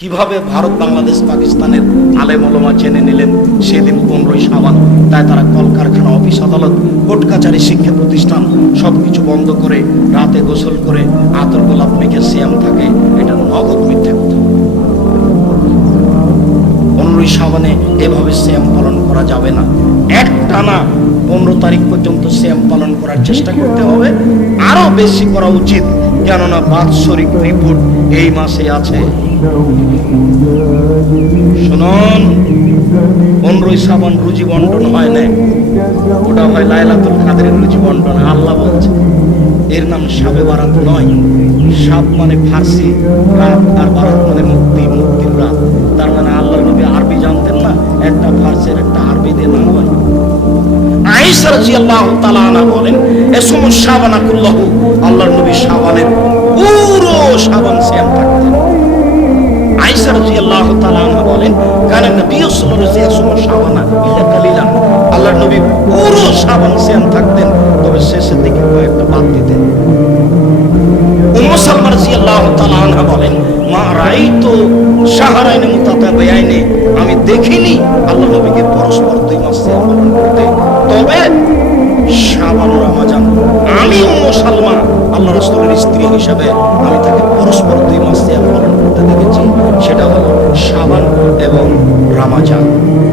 কিভাবে ভারত বাংলাদেশ পাকিস্তানের আলেম ওলামা জেনে নিলেন সেদিন 15ই শাবান। তাই তারা কলকারখানা, অফিস, আদালত, কোর্ট কাচারি, শিক্ষা প্রতিষ্ঠান সবকিছু বন্ধ করে রাতে গোসল করে আতর গোলাপ মেখে সিয়াম থাকে। এটা নগদ মিথ্যে কথা। 15ই শাবানে এভাবে সিয়াম পালন করা যাবে না। একটানা 15 তারিখ পর্যন্ত সিয়াম পালন করার চেষ্টা করতে হবে। আরো বেশি করা উচিত, কেননা বাৎসরিক রিপোর্ট এই মাসে আছে। শুনুন, 15ই শাবান রুজি বন্টন হয় না, ওটা হয় লাইলাতুল কাদরের রুজি বন্টন। আল্লাহ বলছে এর নাম শাবে বারাত নয়। শাব মানে ফার্সি, রাত, আর বারাত মানে মুক্তি, মুক্তির রাত। তার মানে আল্লাহ নবী আরবি জানতেন না, একটা ফার্সির একটা আরবি দিয়ে নাম হয়। আয়েশা রাদিয়াল্লাহু তাআলা আনহা বলেন, এসমু শাবানা কুল্লাহু, আল্লাহর নবী শাবানের পুরো শাবান সিয়াম থাকতেন। আয়েশা রাদিয়াল্লাহু তাআলা আনহা বলেন, কানা নবী সাল্লাল্লাহু আলাইহি ওয়াসাল্লাম শাবানা ইল্লা কালিলান, আল্লাহর নবী পুরো শাবান সিয়াম থাকতেন, তবে শেষের দিকে কয়েকটা বাদ দিতেন। উম্মু সালমা রাদিয়াল্লাহু তাআলা আনহা বলেন, মা রাআইতু শাহরাইন মুতাতাবিয়াইনি, আমি দেখিনি আল্লাহর নবীকে পরস্পর 2 মাস সিয়াম পালন করতে। তবে শাবান ও রমজান আমি উম্মু সালমা আল্লাহ রাসূলের স্ত্রী হিসেবে আমি তাকে পরস্পর 2 মাস সিয়াম পালন করতে দেখেছি। সেটা হলো শাবান এবং রমজান।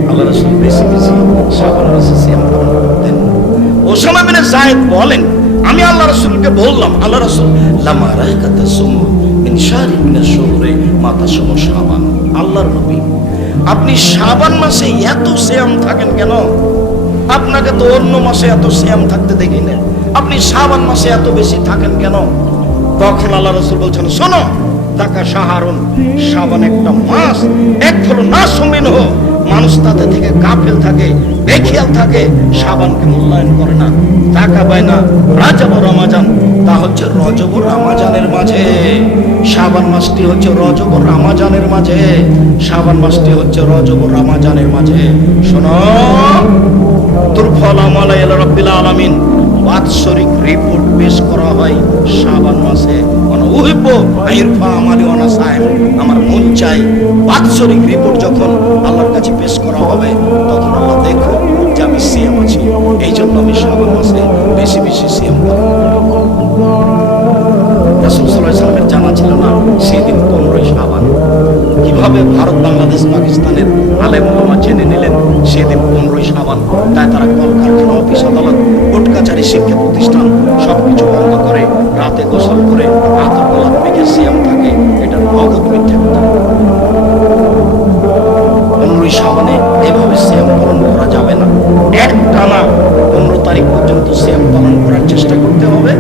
আল্লাহ রাসূল বেশি বেশি শাবান মাসে সিয়াম পালন করতেন। ওসামা বিন যায়েদ বলেন, আমি আল্লাহ রাসূলকে বললাম, আল্লাহ রাসূল লামা রাকাতা সুম মিন শাহরি মিনাশ শুহরি মা তাসুমু শাবান, আল্লাহর নবী আপনি শাবান মাসে এত সিয়াম থাকেন কেন? আপনাকে তো অন্য মাসে এত সিয়াম থাকতে দেখি না, আপনি শাবান মাসে এত বেশি থাকেন কেন? তখন আল্লাহ রাসূল বলছেন, শোনো, তাকা শাহরুন, শাবান একটা মাস, এক হলো না সুমিন হো, মানুষ তাতে থেকে গাফেল থাকে, বেখিয়াল থাকে, শাবানকে মূল্যায়ন করে না। তাকা বাইনা রাজব ও রমজান, তা হচ্ছে রজব ও রমজানের মাঝে। শাবান মাসটি হচ্ছে রজব ও রমজানের মাঝে, শাবান মাসটি হচ্ছে রজব ও রমজানের মাঝে। শোনো, তুরফাল আমালা ইলা রাব্বিল আলামিন, বাৎসরিক রিপোর্ট পেশ করা হয় শাবান মাসে। আমার মন চাই বাৎসরিক রিপোর্ট যখন আল্লাহর কাছে পেশ করা হবে, তখন আল্লাহ দেখো যে আমি সিয়াম আছি, এই জন্য আমি শাবান মাসে বেশি বেশি সিয়াম করি। রাসূল সাল্লাল্লাহু আলাইহি ওয়াসাল্লামের জানা ছিল না সেদিন 15ই শাবান। কিভাবে ভারত বাংলাদেশ পাকিস্তানের আলেম ওলামা জেনে নিলেন সেদিন 15ই শাবান? তাই তারা কলকারখানা, অফিস, আদালত, কোর্ট কাচারি, শিক্ষা প্রতিষ্ঠান সবকিছু বন্ধ করে রাতে গোসল করে আতর গোলাপ মেখে সিয়াম থাকে। এটা নগদ মিথ্যে কথা। 15ই শাবানে এভাবে সিয়াম পালন করা যাবে না। একটানা 15 তারিখ পর্যন্ত সিয়াম পালন করার চেষ্টা করতে হবে।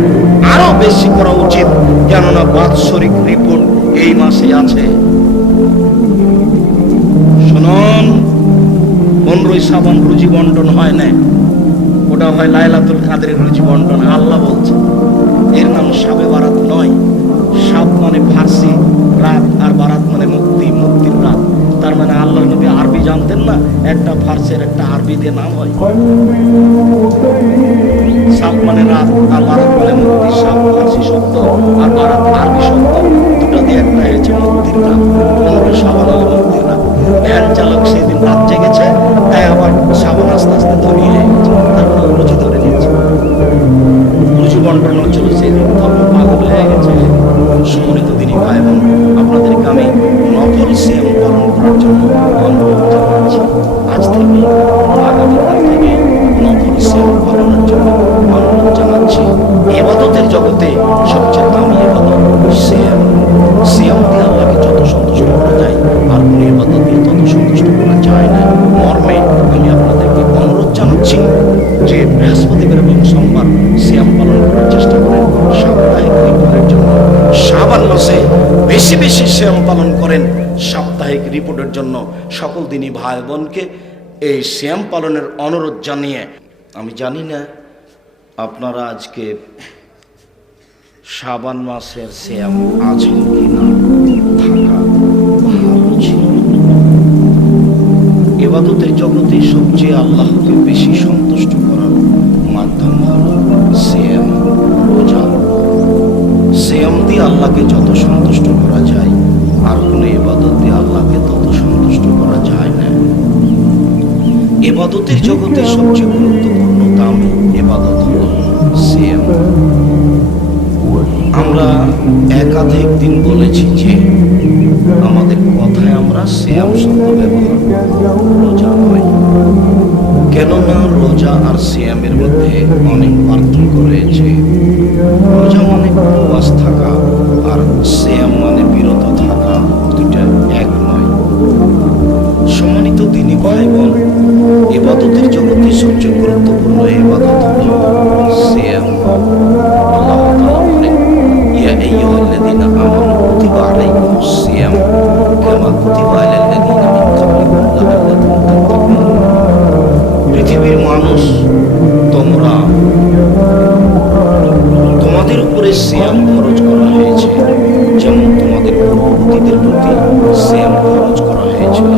আরো বেশি করা উচিত, কেননা বাৎসরিক রিপোর্ট এই মাসে আছে। শুনুন, 15ই শাবান রুজি বন্টন হয় না, ওটা হয় লাইলাতুল কাদরের রুজি বন্টন। আল্লাহ বলছে এর নাম শাবে বারাত নয়। শাব মানে ফার্সি, রাত, আর বারাত মানে মুক্তি, মুক্তির রাত। তার মানে আল্লাহ নবী আরবি জানতেন না, একটা ফার্সির একটা আরবি দিয়ে নাম হয়। শাব মানে রাত, আর বারাত মানে মুক্তি। শাব ফার্সি শব্দ আর বারাত আরবি শব্দ, দুটো দিয়ে একটা হয়েছে মুক্তির রাত। 15ই শাবান হলো মুক্তির রাত। ভ্যান চালক সেদিন রাত জেগেছে, তাই আবার শাবান আস্তে আস্তে ধরিয়ে গেছে, তারপর রুজি ধরে নিয়েছে। রুজি বন্টন হচ্ছিল সেদিন, ধর্ম পাগল হয়ে গেছে। সম্মানিত দিনী ভাই বোন, আপনাদেরকে আমি নফল সিয়াম পালন করার জন্য অনুরোধ জানাচ্ছি। আজ থেকে আগামীকাল থেকে নফল সিয়াম পালনের জন্য অনুরোধ জানাচ্ছি। ইবাদতের জগতে সবচেয়ে দামি ইবাদত সিয়াম। সিয়াম দিয়ে আল্লাহকে যত সন্তুষ্ট করা যায়, আর কোন ইবাদত দিয়ে তত সন্তুষ্ট করা যায় না। মর্মে আমি আপনাদেরকে অনুরোধ জানাচ্ছি যে বৃহস্পতিবার এবং সোমবার সিয়াম পালন করার চেষ্টা করেন সাপ্তাহিক রিপোর্টের জন্য। শাবান মাসে বেশি বেশি সিয়াম পালন করেন সাপ্তাহিক রিপোর্টের জন্য। সকল দিনই ভাই বোনকে এই সিয়াম পালনের অনুরোধ জানিয়ে, আমি জানি না আপনারা আজকে শাবান মাসের সিয়াম আছেন কিনা, থাকা ভালো ছিল। ইবাদতের জগতে সবচেয়ে আল্লাহকে বেশি সন্তুষ্ট করার মাধ্যম হলো সিয়াম, রোজা। সিয়াম দিয়ে আল্লাহকে যত সন্তুষ্ট করা যায়, আর কোনো ইবাদত দিয়ে আল্লাহকে তত সন্তুষ্ট করা যায় না। ইবাদতের জগতে সবচেয়ে গুরুত্বপূর্ণ দামি ইবাদত হলো সিয়াম। আমরা একাধিক দিন বলেছি যে আমাদের কথায় আমরা সিয়াম শব্দ ব্যবহার করব, রোজা নয়। কেননা রোজা আর সিয়ামের মধ্যে অনেক পার্থক্য রয়েছে। রোজা মানে উপবাস থাকা, আর সিয়াম মানে বিরত থাকা, দুইটা এক নয়। সম্মানিত দিনী ভাই বোন, ইবাদতের জগতে সবচেয়ে গুরুত্বপূর্ণ ইবাদত হলো সিয়াম। আল্লাহ তাআলা বলেন, ইয়া আইয়ুহাল্লাযীনা আমানু কুতিবা আলাইকুমুস সিয়াম কামা কুতিবা আলাল লাযীনা মিন ক্বাবলিকুম লাআল্লাকুম তাত্তাকুন। পৃথিবীর মানুষ, তোমাদের উপরে সিয়াম খরচ করা হয়েছে, যেমন তোমাদের পূর্ববর্তীদের প্রতি সিয়াম খরচ করা হয়েছিল,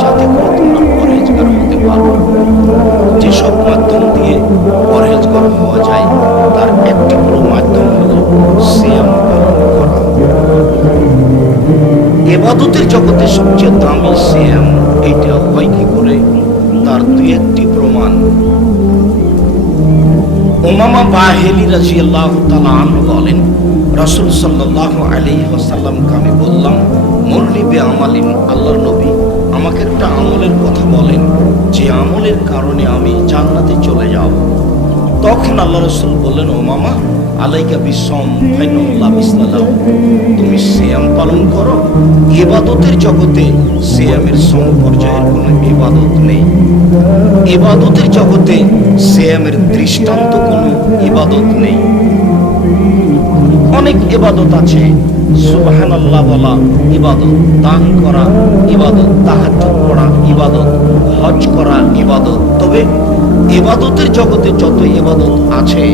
যাতে করে তোমরা পরহেজগার হতে পারো। যেসব মাধ্যম দিয়ে পরহেজগার হওয়া যায় তার একটি বড় মাধ্যম হলো সিয়াম পালন করা। ইবাদতের জগতে সবচেয়ে দামি সিয়াম, এইটা হয় কি করে তার দুই একটি প্রমাণ। উমামা বাহিলী রাদিয়াল্লাহু তাআলা আনহু বলেন, রাসূল সাল্লাল্লাহু আলাইহি ওয়াসাল্লামকে আমি বললাম, মুরনি বিআমালিন, আল্লাহর নবী আমাকে একটা আমলের কথা বলেন যে আমলের কারণে আমি জান্নাতে চলে যাব। তখন আল্লাহ রাসূল বললেন, উমামা আলাইকা বিসম ফাইনাল্লাহ বিসলাহ, তুমি সিয়াম পালন করো। ইবাদতের জগতে সিয়ামের সমপর্যায়ের কোনো ইবাদত নেই। ইবাদতের জগতে সিয়ামের দৃষ্টান্ত কোনো ইবাদত নেই। অনেক ইবাদত আছে, সুবহানাল্লাহ বলা ইবাদত, দান করা ইবাদত, তাহাজ্জুদ পড়া ইবাদত, হজ করা ইবাদত। তবে ইবাদতের জগতে যত ইবাদত আছে,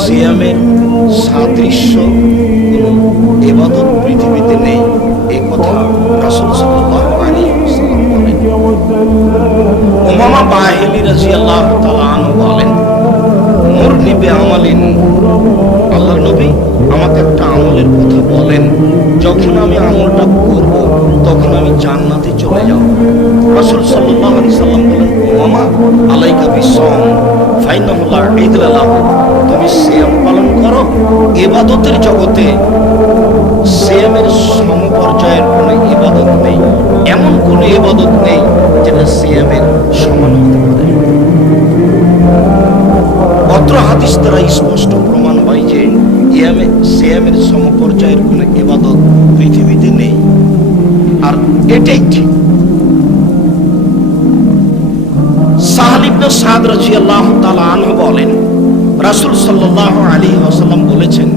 সিয়ামের সাদৃশ্য কোনো ইবাদত পৃথিবীতে নেই। এই কথা রাসূল সাল্লাল্লাহু আলাইহি ওয়াসাল্লাম বলেন। উমামা বাহিলী রাদিয়াল্লাহু তাআলা আনহু বলেন, মুরনি বিআমালিন, আল্লাহর নবী আমাকে একটা আমলের কথা বলেন, যখন আমি আমলটা করব তখন আমি জান্নাতে চলে যাব। রাসূল সাল্লাল্লাহু আলাইহি সাল্লাম বলেন, উমামা আলাইকা বিসম ফাইনাহু লা ঈদা লাহু, তুমি সিয়াম পালন করো। ইবাদতের জগতে সিয়ামের সমপর্যায়ের কোনো ইবাদত নেই, এমন কোনো ইবাদত নেই যেটা সিয়ামের সমান হতে পারে। অত্র হাদিস দ্বারা স্পষ্ট প্রমাণ হয় যে সিয়ামের সমপর্যায়ের কোনো ইবাদত পৃথিবীতে নেই, আর এটাই ঠিক। সাহল ইবনে সাদ রাদিয়াল্লাহু তাআলা আনহু বলেন, রাসূল সাল্লাল্লাহু আলাইহি ওয়াসাল্লাম বলেছেন,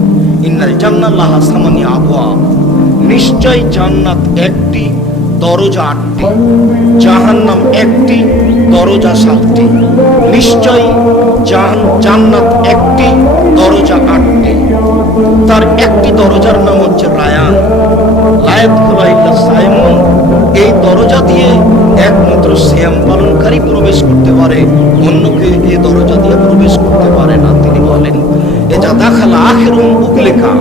ইন্নাল জান্নাত লাহা সামানি আবওয়াব, নিশ্চয় জান্নাত একটি, দরজা 8টি, জাহান্নাম একটি, দরজা 7টি। নিশ্চয় জান্নাত একটি, দরজা 8টি। তার একটি দরজার নাম হচ্ছে রায়ান, লায়াদখুলু ইল্লা সাইমুন। এই দরজা দিয়ে একমাত্র সিয়াম পালনকারী প্রবেশ করতে পারে, অন্য কেউ এই দরজা দিয়ে প্রবেশ করতে পারে না। তিনি বলেন, এটা দাখালা আখিরুম উগলিকা,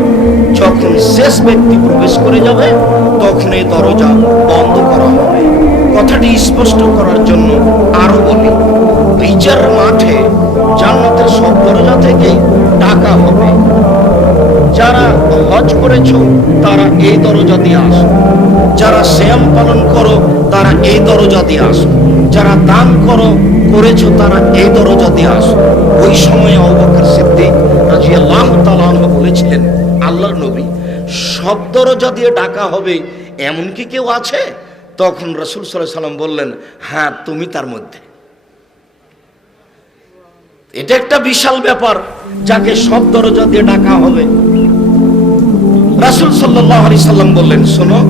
যখন শেষ ব্যক্তি প্রবেশ করে যাবে তখন এই দরজা বন্ধ করা হবে। কথাটি স্পষ্ট করার জন্য আরো বলি, বিচার মাঠে জান্নাতের সব দরজা থেকে ডাকা হবে, যারা হজ করেছো তারা এই দরজা দিয়ে আসো, যারা সিয়াম পালন করো তারা এই দরজা দিয়ে আসো, যারা দান করেছো তারা এই দরজা দিয়ে আসো। ওই সময় আবু বকর সিদ্দিক রাদিয়াল্লাহু তাআলা আনহু বলেছিলেন, আল্লাহর নবী, সব দরজা দিয়ে ডাকা হবে এমন কি কেউ আছে? তখন রাসূল সাল্লাল্লাহু আলাইহি সাল্লাম বললেন, হ্যাঁ, তুমি তার মধ্যে। এটা একটা বিশাল ব্যাপার, যাকে সব দরজা দিয়ে ডাকা হবে। রাসূল সাল্লাল্লাহু আলাইহি সাল্লাম বললেন, শোনো,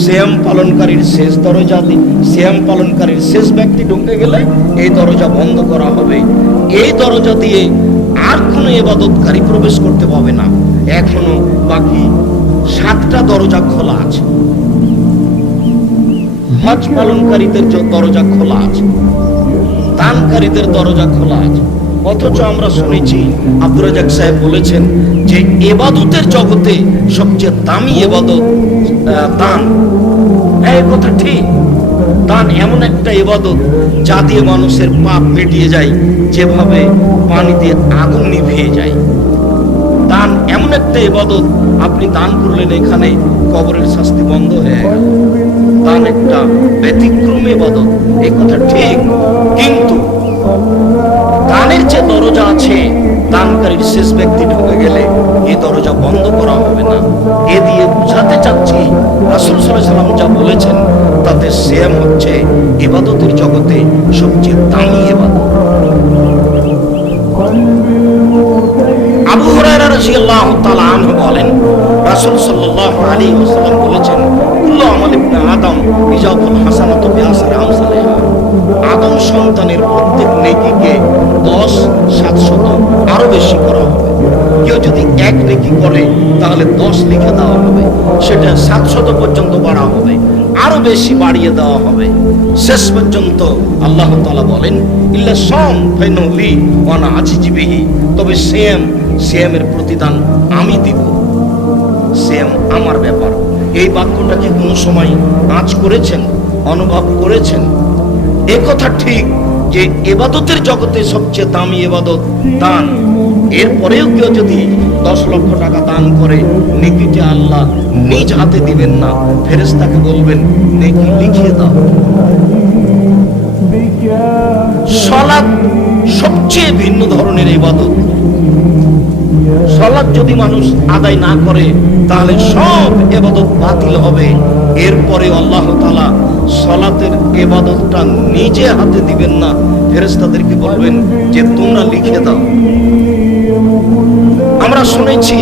সিয়াম পালনকারীর শেষ দরজা দিয়ে সিয়াম পালনকারীর শেষ ব্যক্তি ঢুকে গেলে এই দরজা বন্ধ করা হবে। এই দরজা দিয়ে আর কোনো ইবাদতকারী প্রবেশ করতে পাবে না। এখনো বাকি 7টা দরজা খোলা আছে। হজ পালনকারীদের দরজা খোলা আছে, দানকারীদের দরজা খোলা আছে। অথচ আমরা শুনেছি, আব্দুর রাজ্জাক সাহেব বলেছেন যে ইবাদতের জগতে সবচেয়ে দামি ইবাদত দান। এই একটা ইবাদত যা দিয়ে মানুষের পাপ মিটিয়ে যায়, যেভাবে পানি দিয়ে আগুন নিভিয়ে যায়। দান এমন একটা ইবাদত, আপনি দান করলেন, এখানে কবরের শাস্তি বন্ধ হয়ে গেল। দান একটা ব্যতিক্রমী ইবাদত, এই কথা ঠিক, কিন্তু দানের যে দরজা আছে, দানকারীর শেষ ব্যক্তি ঢুকে গেলে এই দরজা বন্ধ করা হবে না। এ দিয়ে বুঝাতে চাচ্ছি রাসূল সাল্লাল্লাহু আলাইহি ওয়াসাল্লাম যা বলেছেন তাতে সিয়াম হচ্ছে ইবাদতের জগতে সবচেয়ে দামি ইবাদত। আবু হুরায়রা রাদিয়াল্লাহু তাআলা আনহু বলেন, রাসূল সাল্লাল্লাহু আলাইহি ওয়াসাল্লাম বলেছেন, কুল্লু আমাল ইবনে আদম ইজাতুল হাসানাতু বিআশরি আমসালিহা। আদম সন্তানের প্রত্যেক নেকিকে 10, 700 আরো বেশি করা হবে। কেউ যদি এক নেকি করে তাহলে 10 লিখে দেওয়া হবে, সেটা 700 পর্যন্ত বাড়া হবে, আরো বেশি বাড়িয়ে দেওয়া হবে। শেষ পর্যন্ত আল্লাহ তাআলা বলেন, ইল্লা সাম ফাইনাহু লি ওয়া আনা আজিজু বিহি, তবে সিয়ামের প্রতিদান আমি দিব, সিয়াম আমার ব্যাপার। এই বাক্যটাকে কোনো সময় আঁচ করেছেন, অনুভব করেছেন? এ কথা ঠিক যে ইবাদতের জগতে সবচেয়ে দামি ইবাদত দান। এরপরেও কেউ যদি 10 লক্ষ টাকা দান করে, নেকিটা আল্লাহ নিজ হাতে দিবেন না, ফেরেশতাকে বলবেন নেকি লিখিয়ে দাও। সালাত সবচেয়ে ভিন্ন ধরনের ইবাদত। সালাত যদি মানুষ আদায় না করে তাহলে সব ইবাদত বাতিল হবে। এরপরে আল্লাহ তাআলা সালাতের ইবাদতটা নিজে হাতে দিবেন না, ফেরেশতাদেরকে বলবেন যে তোমরা লিখে দাও। আমরা শুনেছি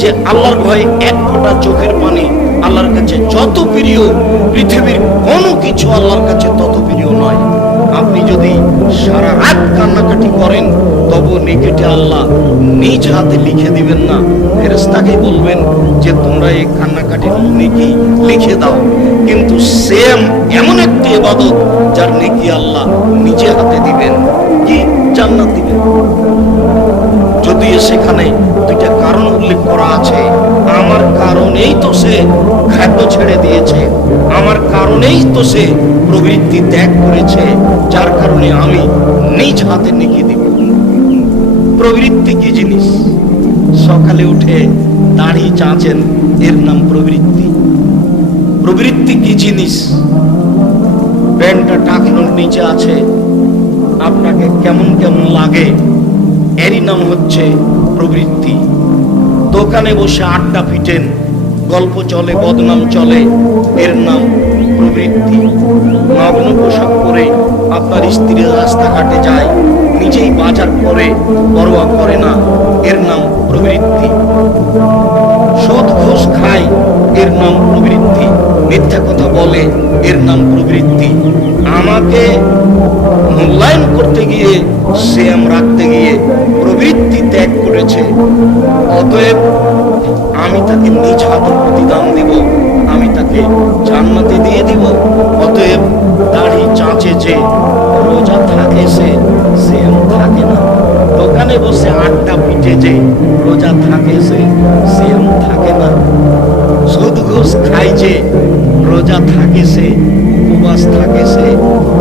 যে আল্লাহর ভয়ে এক ফোঁটা চোখের পানি আল্লাহর কাছে যত প্রিয়, পৃথিবীর কোনো কিছু আল্লাহর কাছে তত প্রিয় নয়। আপনি যদি সারা রাত কান্নাকাটি করেন, তবু নেকিটা আল্লাহ নিজ হাতে লিখে দিবেন না, ফেরেশতাকে বলবেন যে তোমরা এই কান্নাকাটির নেকি লিখে দাও। কিন্তু সেম এমন একটি ইবাদত যার নেকি আল্লাহ নিজে হাতে দিবেন, কি জান্নাত দিবেন। যদিও সেখানে দুইটা কারণ উল্লেখ করা আছে। আমার কারণেই তো সে খাদ্য ছেড়ে দিয়েছে, আমার কারণেই তো সে প্রবৃত্তি ত্যাগ করেছে, যার কারণে আমি নিজ হাতে নেকি দিব। প্রবৃত্তি কি জিনিস? সকালে উঠে দাড়ি চাঁচেন, এর নাম প্রবৃত্তি। প্রবৃত্তি কি জিনিস? প্যান্টটা টাকনোর নিচে আছে, আপনাকে কেমন কেমন লাগে, এরই নাম হচ্ছে প্রবৃত্তি। দোকানে বসে আড্ডা পিটেন, গল্প চলে, বদনাম চলে, এর নাম প্রবৃত্তি। নগ্ন পোশাক পরে আপনার স্ত্রী রাস্তাঘাটে যায়, নিজেই বাজার করে পরোয়া করে না, এর নাম প্রবৃত্তি। সুদ ঘুষ খায়, এর নাম প্রবৃত্তি। মিথ্যা কথা বলে, এর নাম প্রবৃত্তি। আমাকে মূল্যায়ন করতে গিয়ে, সিয়াম রাখতে গিয়ে প্রবৃত্তি ত্যাগ করেছে, অতএব আমি তাকে নিজ হাতে প্রতিদান দিব, আমি তাকে জান্নাতে দিয়ে দিব। অতএব দাড়ি চাঁচে যে রোজা থাকে, সে সিয়াম থাকে না। দোকানে বসে আড্ডা পিটে যে রোজা থাকে, সে সিয়াম থাকে না। সুদ ঘুষ খায় যে রোজা থাকে, সে উপবাস থাকে, সে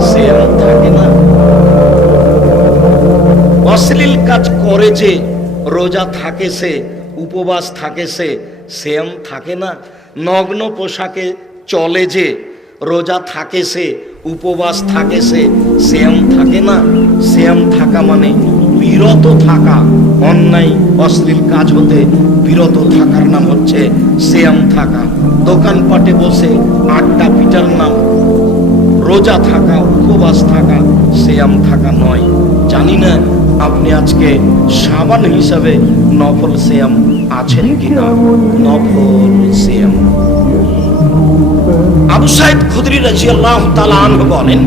সিয়াম থাকে না। অশ্লীল কাজ করে যে রোজা থাকে, সে উপবাস থাকে, সে সিয়াম থাকে না। নগ্ন পোশাকে চলে যে রোজা থাকে, সে উপবাস থাকে, সে সিয়াম থাকে না। সিয়াম থাকা মানে বিরত থাকা, অন্যায় অশ্লীল কাজ হতে বিরত থাকার নাম হচ্ছে সিয়াম থাকা। দোকানপাটে বসে আড্ডা পিটার নাম রোজা থাকা, উপবাস থাকা, সিয়াম থাকা নয়। জানি না আপনি আজকে সাবান হিসাবে নফল সিয়াম আছেন কিনা। নফল সিয়াম। আবু সাঈদ খুদরি রাদিয়াল্লাহু তাআলা আনহু বলেন,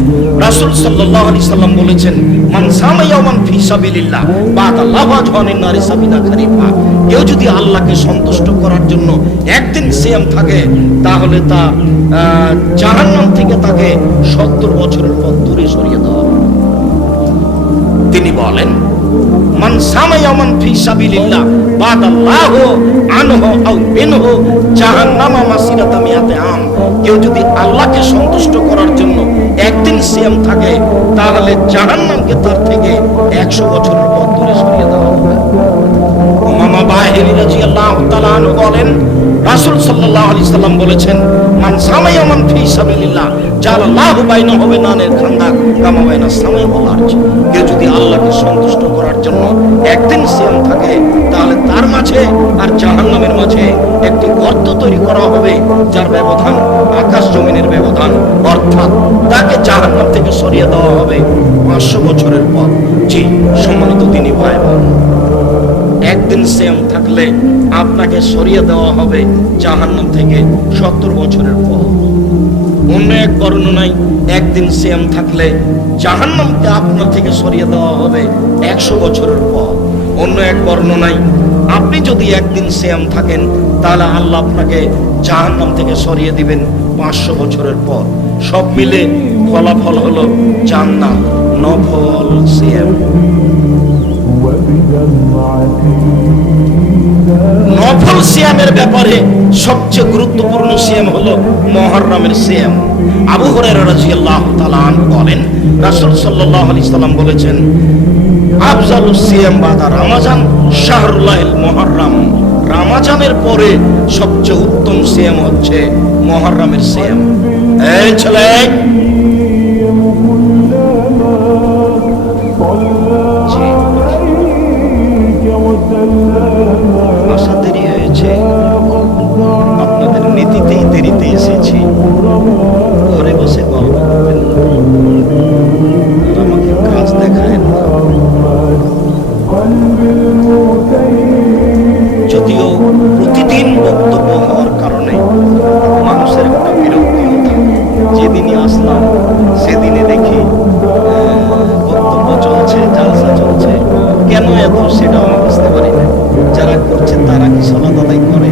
রাসূল সাল্লাল্লাহু আলাইহি সাল্লাম বলেছেন, মান সামা ইয়াওমান ফি সাবিলিল্লাহ বাদাল্লাহু আজহানিন নারি সাবিনা খারিফা। কেউ যদি আল্লাহকে সন্তুষ্ট করার জন্য একদিন সিয়াম থাকে, তাহলে তা জাহান্নাম থেকে তাকে 70 বছরের পথ দূরে সরিয়ে দেওয়া হবে। তিনি বলেন, মান সামা ইয়াওমান ফি সাবিলিল্লাহ বাদাল্লাহু আনহু আও মিনহু জাহান্নামা মাসিরাতা মিয়াতে আম। কেউ যদি আল্লাহকে সন্তুষ্ট করার জন্য একদিন একদিন সিয়াম থাকে, তাহলে জাহান্নামকে তার থেকে 100 বছরের পথ দূরে সরিয়ে দেওয়া হবে। উমামা বাহিনী রাদিয়াল্লাহু তাআলা আনহু বলেন, রাসূল সাল্লাল্লাহু আলাইহি সাল্লাম বলেছেন, মান সামা ইয়ামান ফি সাবিলিল্লাহ জালাল্লাহু বাইনাহু ওয়া নারের খান্দাক কামা বাইনা সামাই ওয়াল আরজ। কেউ যদি আল্লাহকে সন্তুষ্ট করার জন্য একদিন সিয়াম থাকে, তাহলে তার মাঝে আর জাহান্নামের মাঝে একটি গর্ত তৈরি করা হবে, যার ব্যবধান আকাশ জমিনের ব্যবধান, অর্থাৎ তাকে জাহান্নাম থেকে সরিয়ে দেওয়া হবে 500 বছরের পর। জি সম্মানিত দিনী ভাই বোন, একদিন সিয়াম থাকলে আপনাকে সরিয়ে দেওয়া হবে জাহান্নাম থেকে 70 বছরের পর। অন্য এক বর্ণনায় একদিন সিয়াম থাকলে জাহান্নামকে আপনার থেকে সরিয়ে দেওয়া হবে 100 বছরের পর। অন্য এক বর্ণনায় আপনি যদি একদিন সিয়াম থাকেন, তাহলে আল্লাহ আপনাকে জাহান্নাম থেকে সরিয়ে দিবেন 500 বছরের পর। সব মিলে ফলাফল হলো জান্নাত। নফল সিয়াম, নফল সিয়ামের ব্যাপারে সবচেয়ে গুরুত্বপূর্ণ সিয়াম হলো মুহররমের সিয়াম। আবু হুরায়রা রাদিয়াল্লাহু তাআলা আনহু বলেন, রাসূল সাল্লাল্লাহু আলাইহি সাল্লাম বলেছেন, আফজালুস সিয়াম বাদা রমাজান শাহরুল্লাহিল মুহররম। রমাজানের পরে সবচেয়ে উত্তম সিয়াম হচ্ছে মুহররমের সিয়াম। এই ছেলে, আসা দেরি হয়েছে, আপনাদের নীতিতেই দেরিতে এসেছি। ঘরে বসে গল্প করবেন না, আমাকে কাজ দেখায় না। যদিও প্রতিদিন বক্তব্য হওয়ার কারণে মানুষের একটা বিরক্তিও থাকে। যেদিনই আসলাম সেদিনে দেখি বক্তব্য চলছে, জালসা চলছে, কেন এত সেটা আমি বুঝতে পারি না। যারা করছে তারা কি সালাত আদায় করে?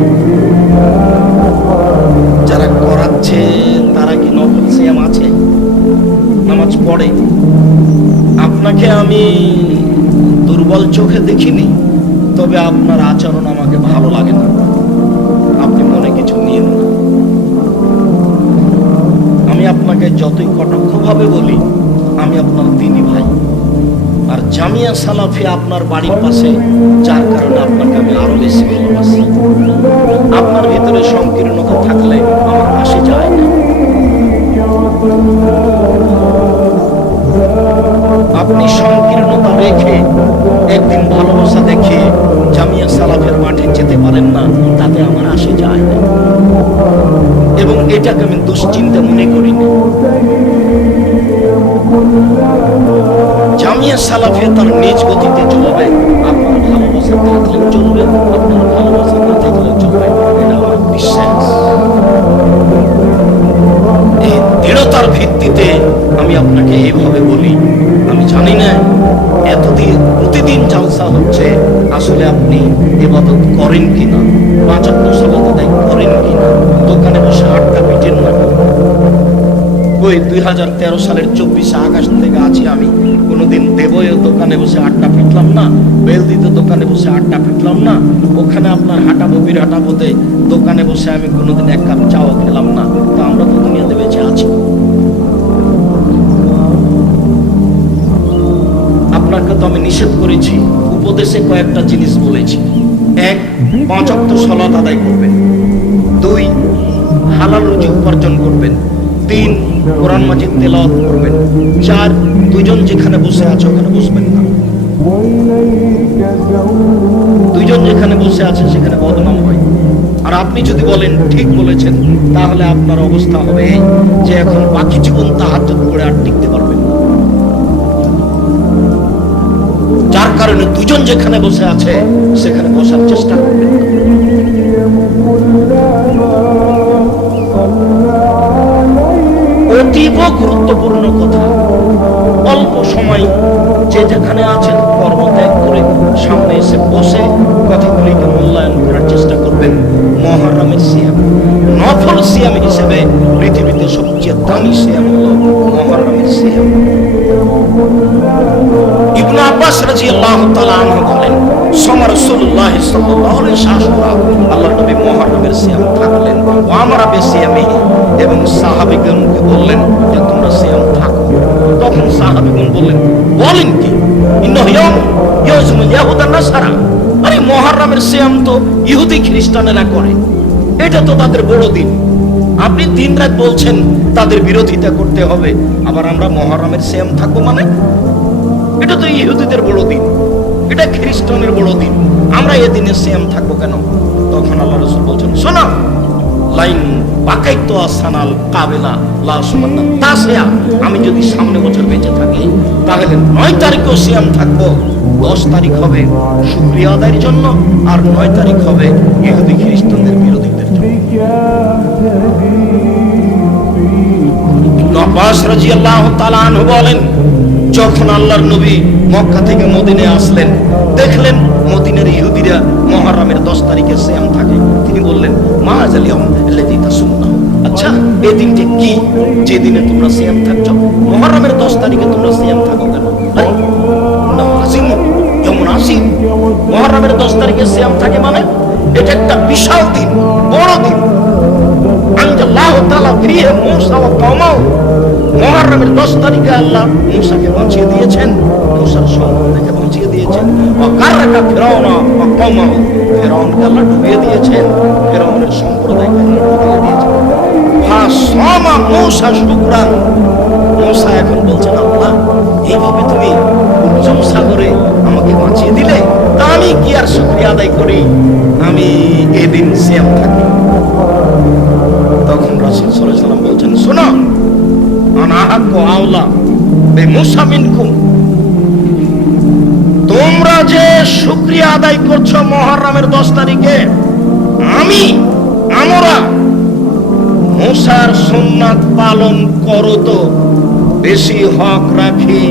যারা করাচ্ছে তারা কি নফল সিয়াম আছে, নামাজ পড়ে? আপনাকে আমি দুর্বল চোখে দেখিনি, তবে আপনার আচরণ আমাকে ভালো লাগে না। আপনি মনে কিছু নিয়েন না। আমি আপনাকে যতই কটাক্ষভাবে বলি, আমি আপনার দিনী ভাই। আর জামিয়া সালাফিয়া আপনার বাড়ির পাশে, যার কারণে আপনাকে আমি আরো বেশি ভালোবাসি। আপনার ভিতরে সংকীর্ণতা থাকলে আমার আসে যায় না। আপনি সংকীর্ণতা রেখে একদিন ভালোবাসা দেখে জামিয়া সালাফের মাঠে যেতে পারেন না, তাতে আমার আসে যায় না, এবং এটাকে আমি দুশ্চিন্তা মনে করি না। জামিয়া সালাফিয়া তার নিজ গতিতে চলবে। আপনার ভালোবাসা থাকলেও চলবে, আপনার ভালোবাসা না থাকলেও চলবে, এটা আমার বিশ্বাস। এই দৃঢ়তার ভিত্তিতে আমি আপনাকে এইভাবে বলি। আমি জানি না এতদিন প্রতিদিন জালসা হচ্ছে, আসলে আপনি ইবাদত করেন কিনা, 5 ওয়াক্ত সালাত আদায় করেন কিনা, দোকানে বসে আড্ডা পিটেন না। ওই 2013 সালের 24 আগস্ট থেকে আছি আমি, কোনোদিন দেবইয়ের দোকানে বসে আড্ডা পিটলাম না, বেলদিতে দোকানে বসে আড্ডা পিটলাম না, ওখানে আপনার হাঁটাবো হাঁটাবোতে দোকানে বসে আমি কোনোদিন এক কাপ চাও খেলাম না। তো আমরা তো দুনিয়াতে বেঁচে আছি। আপনাকে তো আমি নিষেধ করেছি, উপদেশে কয়েকটা জিনিস বলেছি। 1, 5 ওয়াক্ত সালাত আদায় করবেন। 2, হালাল রুজি উপার্জন করবেন। 3, কোরআন মাজিদ তেলাওয়াত করবেন। 4, দুইজন যেখানে বসে আছে ওখানে বসবেন না। দুইজন যেখানে বসে আছে সেখানে বদনাম হয়। আর আপনি যদি বলেন ঠিক বলেছেন, তাহলে আপনার অবস্থা হবে যে এখন বাকি জীবন তাহাজ্জুদ করে আর টিকতে পারবেন না। যার কারণে দুজন যেখানে বসে আছে সেখানে বসার চেষ্টা করবেন। অতীব গুরুত্বপূর্ণ কথা, অল্প সময় যে যেখানে আছেন কর্মত্যাগ করে সামনে এসে বসে কথাগুলিকে মূল্যায়ন করার চেষ্টা করবেন। মুহররমের সিয়াম, নফল সিয়াম হিসেবে পৃথিবীতে সবচেয়ে দামি সিয়াম হলো মুহররমের সিয়াম। ইবনে আব্বাস রাদিয়াল্লাহু তাআলা আনহু বলেন, সমা রাসূলুল্লাহ সাল্লাল্লাহু আলাইহি ওয়াসাল্লাম, আল্লাহর নবী মুহররমের সিয়াম থাকলেন, ওয়া আমারা বিসিয়ামিহি, এবং সাহাবীগণকে বললেন যে তোমরা সিয়াম থাকো। তখন সাহাবীগণ বললেন, বলেন কি? ইন্নাহু ইয়াউমুল ইয়াহুদা নাসারা। আরে মুহররমের সিয়াম তো ইহুদি খ্রিস্টানেরা করে, এটা তো তাদের বড় দিন। আপনি দিনরাত বলছেন তাদের বিরোধিতা করতে হবে, আবার আমরা মুহররমের সিয়াম থাকবো মানে? এটা তো ইহুদিদের বড় দিন, এটা খ্রিস্টানের বড় দিন, আমরা এদিনে সিয়াম থাকবো কেন? তখন আল্লাহ রাসূল বলছেন, শোনো, লাইন বাকাইতো আসানাল কাবেলা লা সুমান্না তাসিয়া, আমি যদি সামনে বছর বেঁচে থাকি তাহলে 9 তারিখও সিয়াম থাকবো। 10 তারিখ হবে শুকরিয়া আদায়ের জন্য, আর 9 তারিখ হবে ইহুদি খ্রিস্টানদের বিরোধীদের জন্য। আব্বাস রাদিয়াল্লাহু তাআলা আনহু বলেন, যখন আল্লাহর নবী মক্কা থেকে মদিনায় আসলেন, দেখলেন মদিনার ইহুদিরা মুহররমের 10 তারিখে সিয়াম থাকে। তিনি বললেন, মা আযাল ইয়াউম আল্লাযী তাসুমনা, আচ্ছা এই দিনটা কি যে দিনে তোমরা সিয়াম থাকছো? মুহররমের 10 তারিখে তোমরা সিয়াম থাকো কেন? আরে না, আজিম ইয়াউমুন আসিম, মুহররমের 10 তারিখে সিয়াম থাকে মানে এটা একটা বিশাল দিন, বড় দিন। আনজাল্লাহু তাআলা ফিহি মূসা ওয়া কওমাহু, মুহররমের 10 তারিখে আল্লাহ মূসাকে বাঁচিয়ে দিয়েছেন, মূসার সম্প্রদায়কে বাঁচিয়ে দিয়েছেন। ওয়া কাররাকা ফিরাউনা ওয়া কওমাহু, ফিরাউনকে আল্লাহ ডুবিয়ে দিয়েছেন, ফিরাউনের সম্প্রদায়কে আল্লাহ ডুবিয়ে দিয়েছেন। ফাসামা মূসা শুকরান, মূসা এখন বলছেন, আল্লাহ এইভাবে তুমি উজ্জম সাগরে আমাকে বাঁচিয়ে দিলে, তা আমি কি আর শুকরিয়া আদায় করি? আমি এদিন সিয়াম থাকি। তখন রাসূল সাল্লাল্লাহু আলাইহি ওয়াসাল্লাম বলছেন, শোনো, আনা হাক্কু আওলা বিমূসা মিনকুম, তোমরা যে শুকরিয়া আদায় করছো মুহররমের 10 তারিখে, আমরা মূসার সুন্নাত পালন করো তো বেশি হক রাখি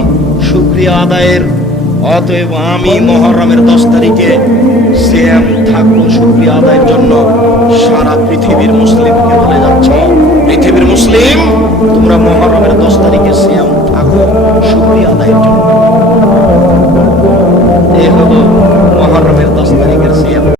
শুকরিয়া আদায়ের। অতএব আমি মুহররমের 10 তারিখে সিয়াম থাকবো শুকরিয়া আদায়ের জন্য। সারা পৃথিবীর মুসলিমকে বলে যাচ্ছে, পৃথিবীর মুসলিম, তোমরা মুহররমের 10 তারিখে সিয়াম থাকো শুকরিয়া আদায়ের জন্য। এই হলো মুহররমের 10 তারিখের সিয়াম।